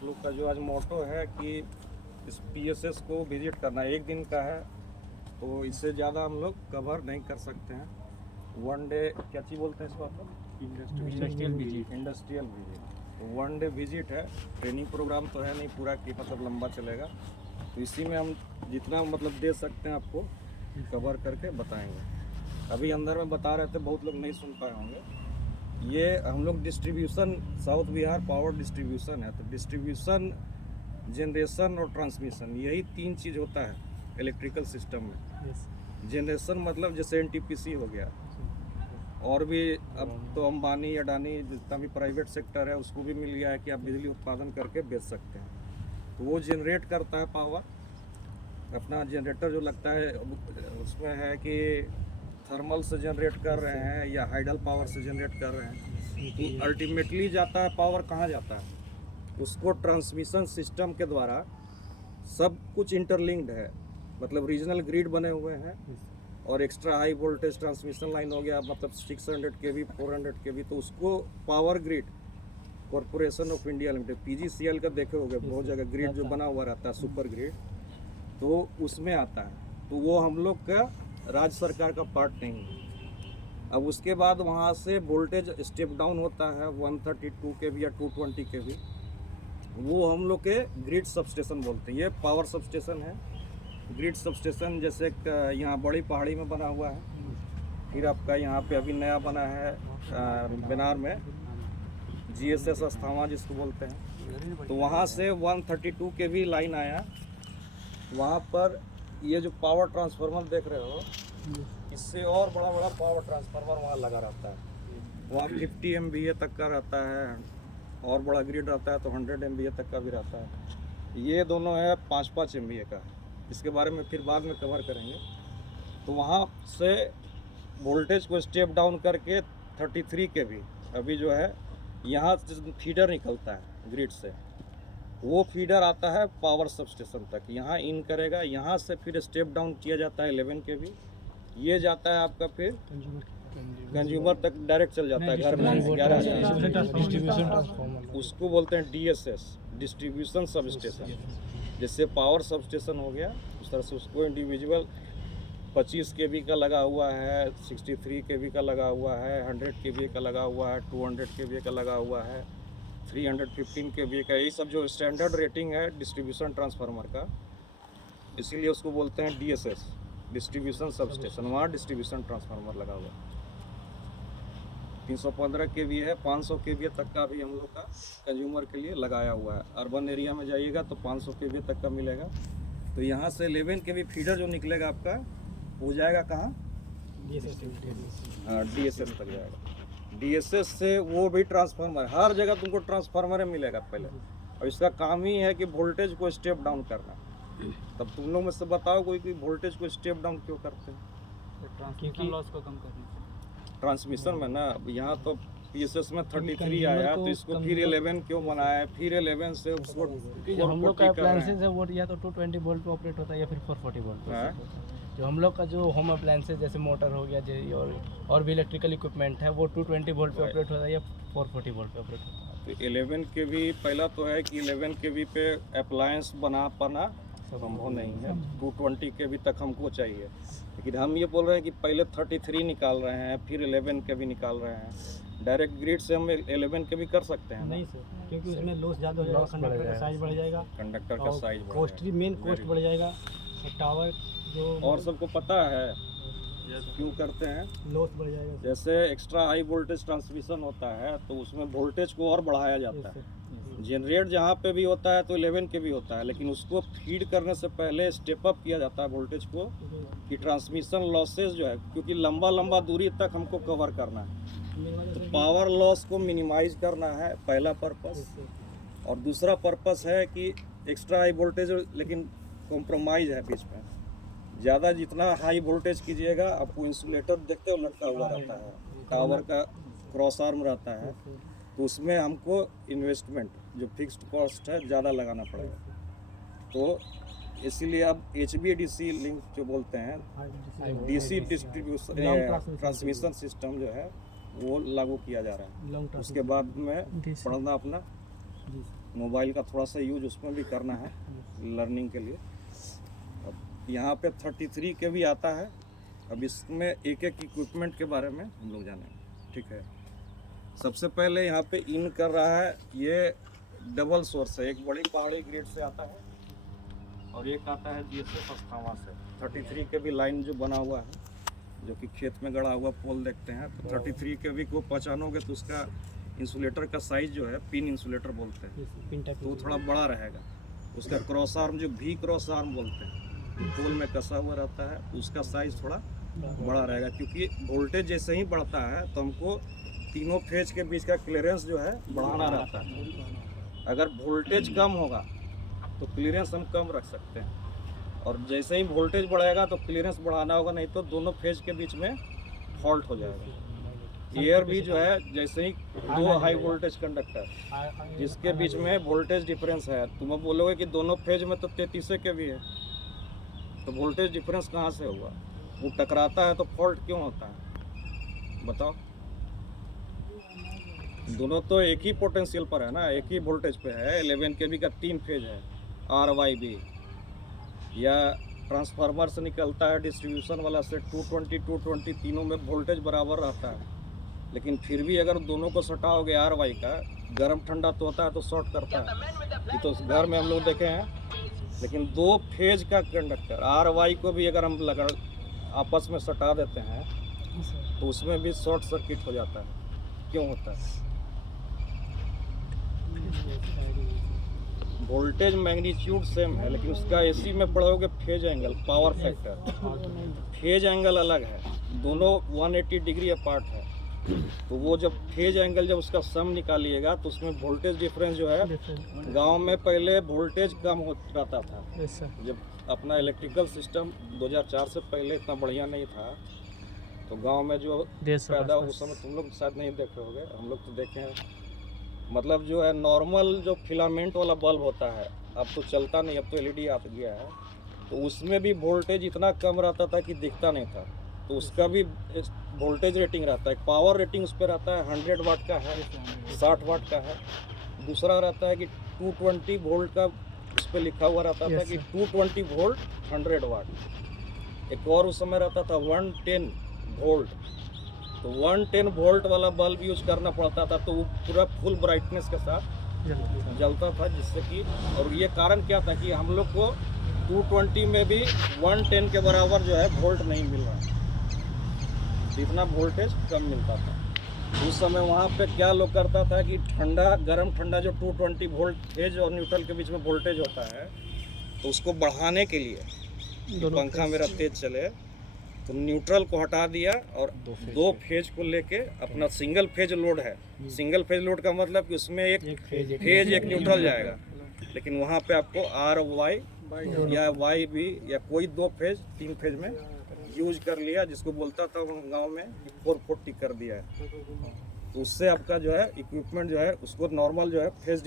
आप लोग का जो आज मोटो है कि इस पीएसएस को विजिट करना, एक दिन का है तो इससे ज़्यादा हम लोग कवर नहीं कर सकते हैं। वन डे क्या चीज़ बोलते हैं इसको आप लोग? Industrial visit. तो वन डे विजिट है, ट्रेनिंग प्रोग्राम तो है नहीं पूरा कि मतलब लंबा चलेगा। तो इसी में हम जितना मतलब दे सकते हैं आपको कवर करके बताएंगे। अभी अंदर में बता रहे थे, बहुत लोग नहीं सुन पाए होंगे। ये हम लोग distribution, south Bihar power distribution है। तो डिस्ट्रीब्यूशन, जनरेशन और ट्रांसमिशन, यही तीन चीज़ होता है इलेक्ट्रिकल सिस्टम में। जनरेशन मतलब जैसे एनटीपीसी हो गया, और भी अब तो अंबानी अडानी जितना भी प्राइवेट सेक्टर है उसको भी मिल गया है कि आप बिजली उत्पादन करके बेच सकते हैं। तो वो जनरेट करता है पावर, अपना जनरेटर जो लगता है उसमें है कि थर्मल से जनरेट कर रहे हैं या हाइडल पावर से जनरेट कर रहे हैं। तो अल्टीमेटली जाता है पावर कहाँ जाता है, उसको ट्रांसमिशन सिस्टम के द्वारा सब कुछ इंटरलिंक्ड है। मतलब रीजनल ग्रिड बने हुए हैं और extra high voltage transmission line हो गया, मतलब 600 kV 400 kV, तो उसको power grid corporation of India limited PGCL का देखे होंगे बहुत जगह ग्रिड जो बना हुआ रहता है सुपर ग्रिड, तो उसमें आता है। तो वो हम लोग का राज्य सरकार का पार्ट नहीं है। अब उसके बाद वहाँ से वोल्टेज स्टेप डाउन होता है 132 kV या 220 kV, वो हम लोग के ग्रिड सबस्टेशन बोलते हैं। ये पावर सबस्टेशन है। ग्रिड सबस्टेशन जैसे यहाँ बड़ी पहाड़ी में बना हुआ है, फिर आपका यहाँ पे अभी नया बना है बिनार में जीएसएस अस्थामा जिसको बोलते हैं। तो वहाँ से 132 kV लाइन आया, वहाँ पर ये जो पावर ट्रांसफार्मर देख रहे हो, इससे और बड़ा बड़ा पावर ट्रांसफार्मर वहाँ लगा रहता है। वहाँ 50 MVA तक का रहता है, और बड़ा ग्रिड रहता है तो 100 MVA तक का भी रहता है। ये दोनों है 5-5 MVA का, इसके बारे में फिर बाद में कवर करेंगे। तो वहाँ से वोल्टेज को स्टेप डाउन करके 33 kV अभी जो है यहाँ फीडर निकलता है ग्रिड से, वो फीडर आता है पावर सबस्टेशन तक, यहाँ इन करेगा, यहाँ से फिर स्टेप डाउन किया जाता है 11 kV, ये जाता है आपका फिर कंज्यूमर तक डायरेक्ट चल जाता है घर में 11। उसको बोलते हैं डीएसएस, डिस्ट्रीब्यूशन सब स्टेशन। जैसे पावर सब स्टेशन हो गया उस तरह से उसको इंडिविजुअल 25 kV का लगा हुआ है, 63 kV का लगा हुआ है, 100 kV का लगा हुआ है, 200 kV का लगा हुआ है, 315 kV का, यही सब जो स्टैंडर्ड रेटिंग है डिस्ट्रीब्यूशन ट्रांसफार्मर का, इसीलिए उसको बोलते हैं डीएसएस, डिस्ट्रीब्यूशन सब स्टेशन। वहाँ डिस्ट्रीब्यूशन ट्रांसफार्मर लगा हुआ है। 315 kV है, 500 kV तक का भी हम लोग का कंज्यूमर के लिए लगाया हुआ है। अर्बन एरिया में जाइएगा तो 500 kV तक का मिलेगा। तो यहाँ से 11 kV फीडर जो निकलेगा आपका वो जाएगा कहाँ? हाँ, डीएसएस तक जाएगा। डीएसएस से वो भी ट्रांसफार्मर, हर जगह तुमको ट्रांसफार्मर मिलेगा पहले, और इसका काम ही है कि वोल्टेज को स्टेप डाउन करना। तब तुम लोग में से बताओ कोई कि वोल्टेज को स्टेप डाउन क्यों करते हैं? ट्रांसमिशन लॉस को कम करने से। ट्रांसमिशन में ना, यहाँ तो पीएसएस में 33 आया तो इसको फिर 11 क्यों बनाया, फिर 11 से उसको हम लोग का अप्लायंसेज है वो या तो 220 वोल्ट पे ऑपरेट होता है या फिर 440 वोल्ट पे ऑपरेट होता है। जो हम लोग का जो होम अप्लायंसेज जैसे मोटर हो गया और भी इलेक्ट्रिकल इक्विपमेंट है वो 220 वोल्ट पे ऑपरेट होता है या 440 वोल्ट पे ऑपरेट होता है। तो 11 kV पहला तो है कि 11 kV पे अप्लायंस बना पाना संभव नहीं है। 220 kV तक हमको चाहिए, लेकिन हम ये बोल रहे हैं कि पहले 33 निकाल रहे हैं फिर 11 kV निकाल रहे हैं। डायरेक्ट ग्रिड से हम 11 kV कर सकते हैं? नहीं सर, क्योंकि उसमें लॉस ज़्यादा हो जाएगा, कंडक्टर का साइज बढ़ जाएगा, कंडक्टर का साइज कॉस्ट भी, मेन कॉस्ट बढ़ जाएगा, टावर जो और सबको पता है क्यों करते हैं, लॉस बढ़ जाएगा। जैसे एक्स्ट्रा हाई वोल्टेज ट्रांसमिशन होता है तो उसमें वोल्टेज को और बढ़ाया जाता है। जनरेट जहाँ पे भी होता है तो 11 kV होता है, लेकिन उसको फीड करने से पहले स्टेप अप किया जाता है वोल्टेज को, कि ट्रांसमिशन लॉसेज जो है, क्योंकि लंबा लंबा दूरी तक हमको कवर करना है, तो पावर लॉस को मिनिमाइज करना है पहला पर्पस। और दूसरा पर्पस है कि एक्स्ट्रा हाई वोल्टेज, लेकिन कॉम्प्रोमाइज़ है बीच में, ज़्यादा जितना हाई वोल्टेज कीजिएगा, आपको इंसुलेटर देखते हो लटका हुआ रहता है, टावर का क्रॉस आर्म रहता है, तो उसमें हमको इन्वेस्टमेंट जो फिक्स्ड कॉस्ट है ज़्यादा लगाना पड़ेगा। तो इसीलिए अब HVDC लिंक जो बोलते हैं, DC डिस्ट्रीब्यूशन ट्रांसमिशन सिस्टम जो है वो लागू किया जा रहा है। उसके बाद में पढ़ना अपना मोबाइल का थोड़ा सा यूज उसमें भी करना है लर्निंग के लिए। अब यहाँ पे 33 के भी आता है। अब इसमें एक एक इक्विपमेंट के बारे में हम लोग जानेंगे, ठीक है। सबसे पहले यहाँ पे इन कर रहा है, ये डबल सोर्स है, एक बड़ी पहाड़ी ग्रिड से आता है और एक आता है GSS अस्थावा से। 33 के भी लाइन जो बना हुआ है, जो कि खेत में गड़ा हुआ पोल देखते हैं, तो 33 के भी को पहचानोगे तो उसका इंसुलेटर का साइज जो है पिन इंसुलेटर बोलते हैं, तो वो थोड़ा बड़ा रहेगा। उसका क्रॉस आर्म जो भी क्रॉस आर्म बोलते हैं, पोल में कसा हुआ रहता है, उसका साइज थोड़ा बड़ा रहेगा, क्योंकि वोल्टेज जैसे ही बढ़ता है तो हमको तीनों फेज के बीच का क्लियरेंस जो है बढ़ाना रहता है। अगर वोल्टेज कम होगा तो क्लियरेंस हम कम रख सकते हैं, और जैसे ही वोल्टेज बढ़ेगा तो क्लियरेंस बढ़ाना होगा, नहीं तो दोनों फेज के बीच में फॉल्ट हो जाएगा। एयर भी जो है, जैसे ही दो हाई वोल्टेज कंडक्टर जिसके बीच में वोल्टेज डिफरेंस है, तुम बोलोगे कि दोनों फेज में तो 33 के भी है, तो वोल्टेज डिफरेंस कहाँ से हुआ? वो टकराता है तो फॉल्ट क्यों होता है बताओ? दोनों तो एक ही पोटेंशियल पर है ना, एक ही वोल्टेज पे है। 11 केवी का 3 फेज है, RYB, या ट्रांसफार्मर से निकलता है डिस्ट्रीब्यूशन वाला से 220 तीनों में वोल्टेज बराबर रहता है, लेकिन फिर भी अगर दोनों को सटाओगे RY का, गर्म ठंडा तो होता है तो शॉर्ट करता है। ये तो घर में हम लोग देखे हैं। लेकिन दो फेज का कंडक्टर RY को भी अगर हम लगा आपस में सटा देते हैं तो उसमें भी शॉर्ट सर्किट हो जाता है। क्यों होता है? वोल्टेज मैग्नीट्यूड सेम है, लेकिन उसका AC में पढ़ोगे phase angle, power factor, phase angle अलग है, दोनों 180 डिग्री अपार्ट है। तो वो जब फेज एंगल जब उसका सम निकालिएगा तो उसमें वोल्टेज डिफरेंस जो है, गांव में पहले वोल्टेज कम हो रहता था। जब अपना इलेक्ट्रिकल सिस्टम 2004 से पहले इतना बढ़िया नहीं था, तो गांव में जो पैदा उस समय तुम लोग शायद नहीं देखे होगे, हम लोग तो देखे हैं। मतलब जो है नॉर्मल जो फिलामेंट वाला बल्ब होता है, अब तो चलता नहीं, अब तो LED आ गया है, तो उसमें भी वोल्टेज इतना कम रहता था कि दिखता नहीं था। तो उसका भी वोल्टेज रेटिंग रहता है, पावर रेटिंग उस पर रहता है 100 वाट का है, 60 वाट का है। दूसरा रहता है कि 220 वोल्ट का, उस पर लिखा हुआ रहता था कि 220 वोल्ट 100 वाट। एक और उस समय रहता था 110 वोल्ट, तो 110 वोल्ट वाला बल्ब यूज करना पड़ता था, तो वो पूरा फुल ब्राइटनेस के साथ जलता था, जिससे कि, और ये कारण क्या था कि हम लोग को 220 में भी 110 के बराबर जो है वोल्ट नहीं मिल रहा, जितना वोल्टेज कम मिलता था। उस समय वहाँ पे क्या लोग करता था कि ठंडा गर्म ठंडा जो 220 वोल्ट फेज और न्यूट्रल के बीच में वोल्टेज होता है, तो उसको बढ़ाने के लिए पंखा मेरा तेज चले, तो न्यूट्रल को हटा दिया और दो फेज को लेके अपना सिंगल फेज लोड है। सिंगल फेज लोड का मतलब कि उसमें एक फेज एक न्यूट्रल जाएगा, लेकिन वहाँ पे आपको RY या YB या कोई 2 फेज 3 फेज में यूज कर लिया, जिसको बोलता था गांव में 440 कर दिया है। तो उससे आपका जो है इक्विपमेंट जो है उसको नॉर्मल जो है फेज